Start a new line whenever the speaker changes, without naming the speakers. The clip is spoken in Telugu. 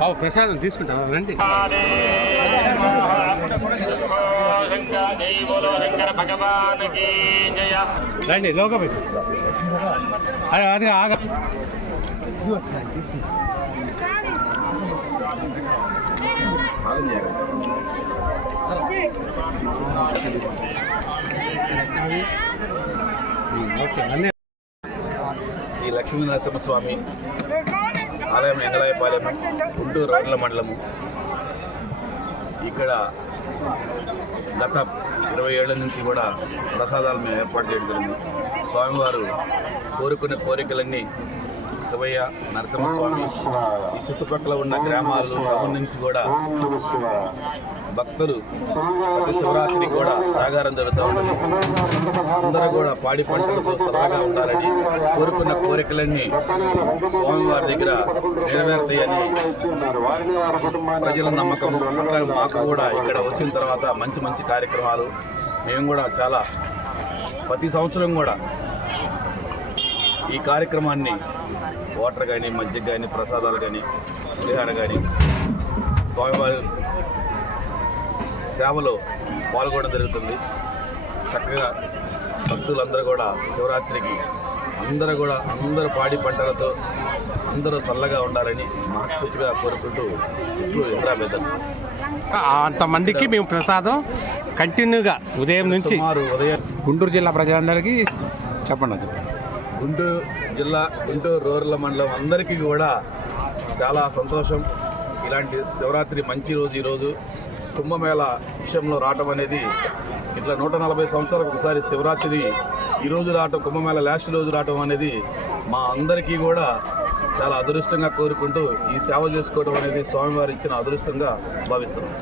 బాబు ప్రసాదం తీసుకుంటావా? రండి. రండి లోక అదే అది ఆగ. తీసుకుంటా
శ్రీ లక్ష్మీ నరసింహస్వామి ఆలయం ఎంగళాయపాలెం గుంటూరు రోడ్ల మండలము. ఇక్కడ గత ఇరవై ఏళ్ళ నుంచి కూడా ప్రసాదాలు మేము ఏర్పాటు చేయడం జరిగింది. స్వామివారు కోరుకునే కోరికలన్నీ శివయ్య నరసింహస్వామి ఈ చుట్టుపక్కల ఉన్న గ్రామాలు నుంచి కూడా భక్తులు ప్రతి శివరాత్రి కూడా జాగారం జరుగుతూ ఉంటుంది. అందరూ కూడా పాడి పంటలతో సలహాగా ఉండాలని కోరుకున్న కోరికలన్నీ స్వామివారి దగ్గర నెరవేరుతాయని ప్రజల నమ్మకం. అట్లా మాకు కూడా ఇక్కడ వచ్చిన తర్వాత మంచి మంచి కార్యక్రమాలు. మేము కూడా చాలా ప్రతి సంవత్సరం కూడా ఈ కార్యక్రమాన్ని వాటర్ కానీ మజ్జిగ కానీ ప్రసాదాలు కానీ పులిహార కానీ స్వామివారి సేవలో పాల్గొనడం జరుగుతుంది. చక్కగా భక్తులందరూ కూడా శివరాత్రికి అందరూ కూడా అందరూ పాడి పంటలతో అందరూ చల్లగా ఉండాలని మనస్ఫూర్తిగా కోరుకుంటూ ఇప్పుడు ఇంద్రా బ్రదర్స్.
అంతమందికి మేము ప్రసాదం కంటిన్యూగా ఉదయం నుంచి
ఉదయం
గుంటూరు జిల్లా ప్రజలందరికీ చెప్పండి అది.
గుంటూరు జిల్లా గుంటూరు రూరల్ మండలం అందరికీ కూడా చాలా సంతోషం. ఇలాంటి శివరాత్రి మంచి రోజు ఈరోజు కుంభమేళ విషయంలో రావటం అనేది ఇట్లా నూట నలభై సంవత్సరాలకు ఒకసారి శివరాత్రి ఈ రోజు రావటం కుంభమేళ లాస్ట్ రోజు రావటం అనేది మా అందరికీ కూడా చాలా అదృష్టంగా కోరుకుంటూ ఈ సేవ చేసుకోవడం అనేది స్వామివారు ఇచ్చిన అదృష్టంగా భావిస్తున్నాం.